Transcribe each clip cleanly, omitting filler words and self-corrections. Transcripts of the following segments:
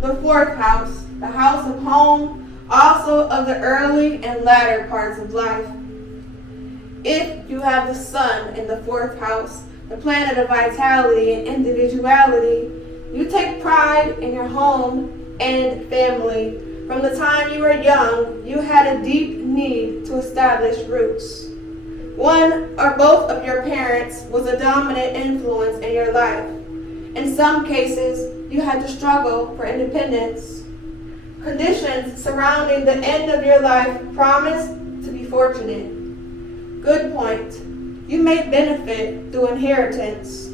The fourth house, the house of home, also of the early and latter parts of life. If you have the sun in the fourth house, the planet of vitality and individuality, you take pride in your home and family. From the time you were young, you had a deep need to establish roots. One or both of your parents was a dominant influence in your life. In some cases, you had to struggle for independence. Conditions surrounding the end of your life promise to be fortunate. Good point. You may benefit through inheritance.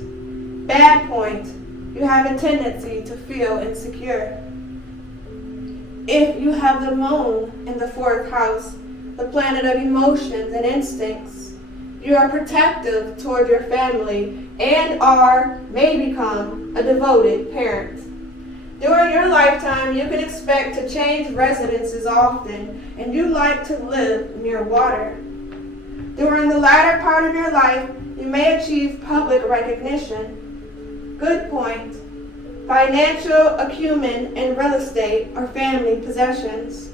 Bad point. You have a tendency to feel insecure. If you have the moon in the fourth house, the planet of emotions and instincts, you are protective toward your family and may become a devoted parent. During your lifetime, you can expect to change residences often, and you like to live near water. During the latter part of your life, you may achieve public recognition. Good point. Financial acumen in real estate or family possessions.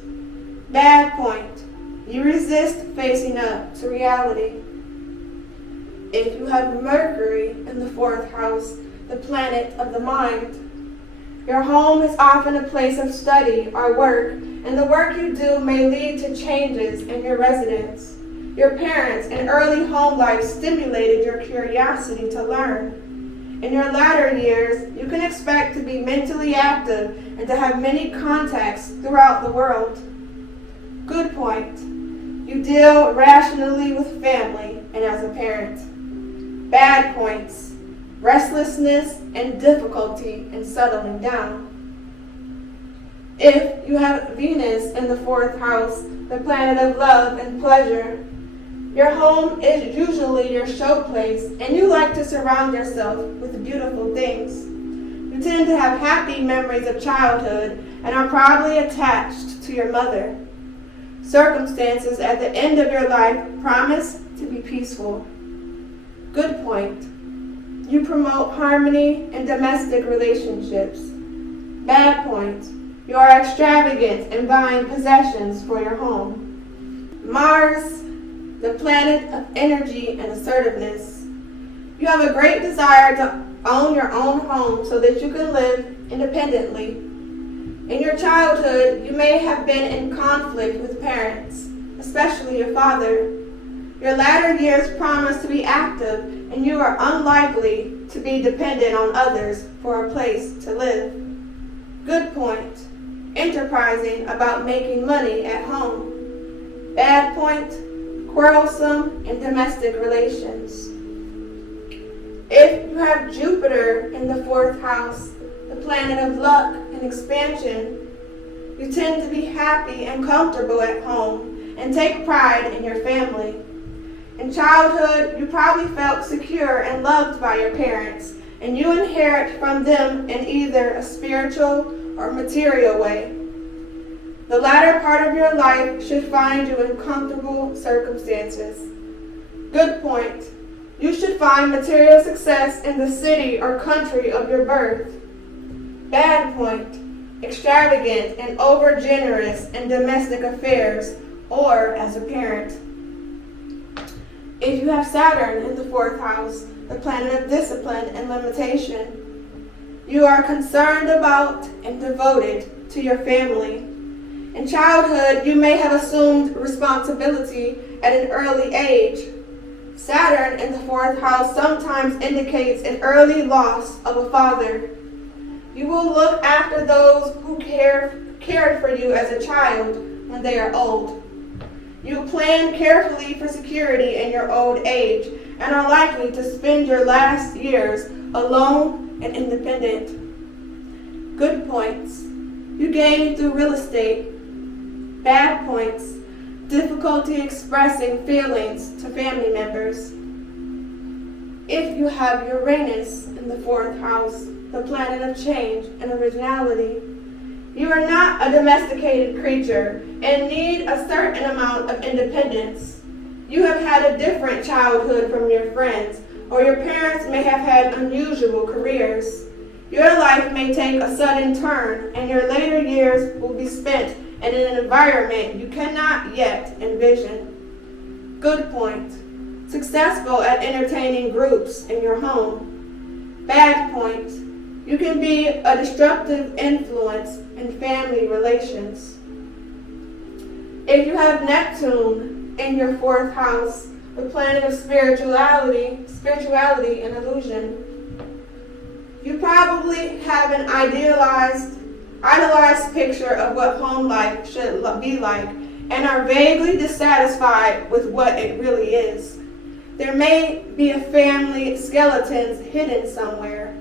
Bad point. You resist facing up to reality. If you have Mercury in the fourth house, the planet of the mind, your home is often a place of study or work, and the work you do may lead to changes in your residence. Your parents in early home life stimulated your curiosity to learn. In your latter years, you can expect to be mentally active and to have many contacts throughout the world. Good point. You deal rationally with family and as a parent. Bad points. Restlessness and difficulty in settling down. If you have Venus in the fourth house, the planet of love and pleasure, your home is usually your showplace, and you like to surround yourself with beautiful things. You tend to have happy memories of childhood and are probably attached to your mother. Circumstances at the end of your life promise to be peaceful. Good point. You promote harmony in domestic relationships. Bad point. You are extravagant in buying possessions for your home. Mars, the planet of energy and assertiveness. You have a great desire to own your own home so that you can live independently. In your childhood, you may have been in conflict with parents, especially your father. Your latter years promise to be active, and you are unlikely to be dependent on others for a place to live. Good point. Enterprising about making money at home. Bad point. Quarrelsome in domestic relations. If you have Jupiter in the fourth house, the planet of luck and expansion, you tend to be happy and comfortable at home and take pride in your family. In childhood, you probably felt secure and loved by your parents, and you inherit from them in either a spiritual or material way. The latter part of your life should find you in comfortable circumstances. Good point. You should find material success in the city or country of your birth. Bad point. Extravagant and over-generous in domestic affairs or as a parent. If you have Saturn in the fourth house, the planet of discipline and limitation, you are concerned about and devoted to your family. In childhood, you may have assumed responsibility at an early age. Saturn in the fourth house sometimes indicates an early loss of a father. You will look after those who cared for you as a child when they are old. You plan carefully for security in your old age and are likely to spend your last years alone and independent. Good points. You gain through real estate. Bad points. Difficulty expressing feelings to family members. If you have Uranus in the fourth house, the planet of change and originality, you are not a domesticated creature and need a certain amount of independence. You have had a different childhood from your friends, or your parents may have had unusual careers. Your life may take a sudden turn, and your later years will be spent in an environment you cannot yet envision. Good point. Successful at entertaining groups in your home. Bad point. You can be a destructive influence in family relations. If you have Neptune in your 4th house, the planet of spirituality and illusion, you probably have an idolized picture of what home life should be like and are vaguely dissatisfied with what it really is. There may be a family skeleton hidden somewhere.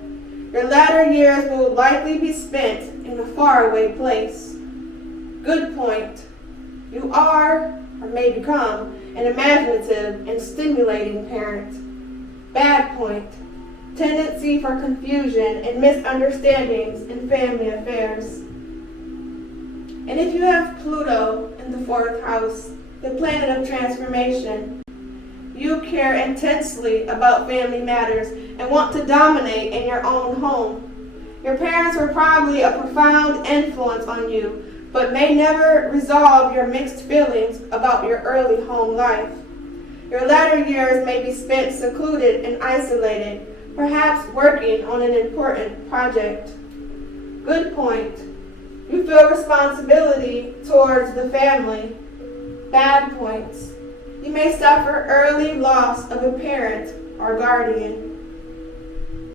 Your latter years will likely be spent in a faraway place. Good point. You are, or may become, an imaginative and stimulating parent. Bad point. Tendency for confusion and misunderstandings in family affairs. And if you have Pluto in the 4th house, the planet of transformation, you care intensely about family matters and want to dominate in your own home. Your parents were probably a profound influence on you, but may never resolve your mixed feelings about your early home life. Your latter years may be spent secluded and isolated, perhaps working on an important project. Good point. You feel responsibility towards the family. Bad points. You may suffer early loss of a parent or guardian.